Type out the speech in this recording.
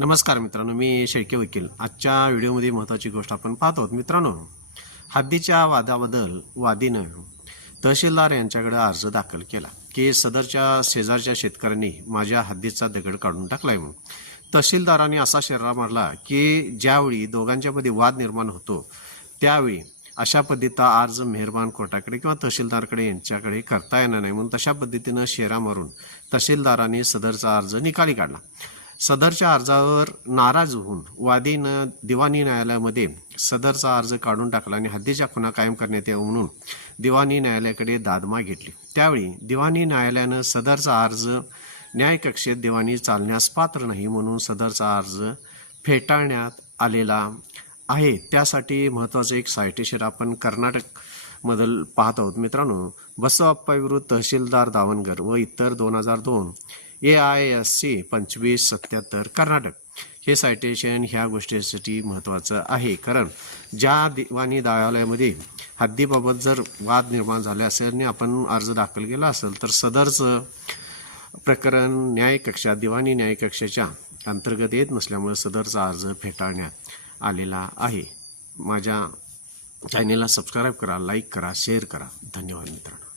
नमस्कार मित्रांनो, मी शेळके वकील. आजच्या व्हिडिओमध्ये महत्त्वाची गोष्ट आपण पाहत आहोत. मित्रांनो, हद्दीच्या वादाबद्दल वादीनं तहसीलदार यांच्याकडे अर्ज दाखल केला की सदरच्या शेजारच्या शेतकऱ्यांनी माझ्या हद्दीचा दगड काढून टाकलाय म्हणून. तहसीलदारांनी असा शेरा मारला की ज्यावेळी दोघांच्यामध्ये वाद निर्माण होतो त्यावेळी अशा पद्धतीचा अर्ज मेहरबान कोर्टाकडे किंवा तहसीलदारकडे यांच्याकडे करता येणार नाही म्हणून तशा पद्धतीनं शेरा मारून तहसीलदारांनी सदरचा अर्ज निकाली काढला. सदरच्या अर्जावर नाराज होऊन वादीनं दिवाणी न्यायालयामध्ये सदरचा अर्ज काढून टाकला आणि हद्दीच्या खुणा कायम करण्यात यावं म्हणून दिवाणी न्यायालयाकडे दाद मागितली. त्यावेळी दिवाणी न्यायालयानं सदरचा अर्ज न्यायकक्षेत दिवाणी चालण्यास पात्र नाही म्हणून सदरचा अर्ज फेटाळण्यात आलेला आहे. त्यासाठी महत्त्वाचं एक सायटेशन आपण कर्नाटकमधील पाहत आहोत. मित्रांनो, बसवप्पा विरुद्ध तहसीलदार दावणगर व इतर 2002 AISC 2577 कर्नाटक हे सायटेशन ह्या गोष्टीसाठी महत्त्वाचं आहे. कारण ज्या दिवाणी न्यायालयामध्ये हद्दीबाबत जर वाद निर्माण झाले असेल आणि आपण अर्ज दाखल केला असेल तर सदरचं प्रकरण न्यायकक्षात दिवाणी न्यायकक्षाच्या अंतर्गत येत नसल्यामुळे सदरचा अर्ज फेटाळण्यात आलेला आहे. माझ्या चॅनेलला सबस्क्राईब करा, लाईक करा, शेअर करा. धन्यवाद मित्रांनो.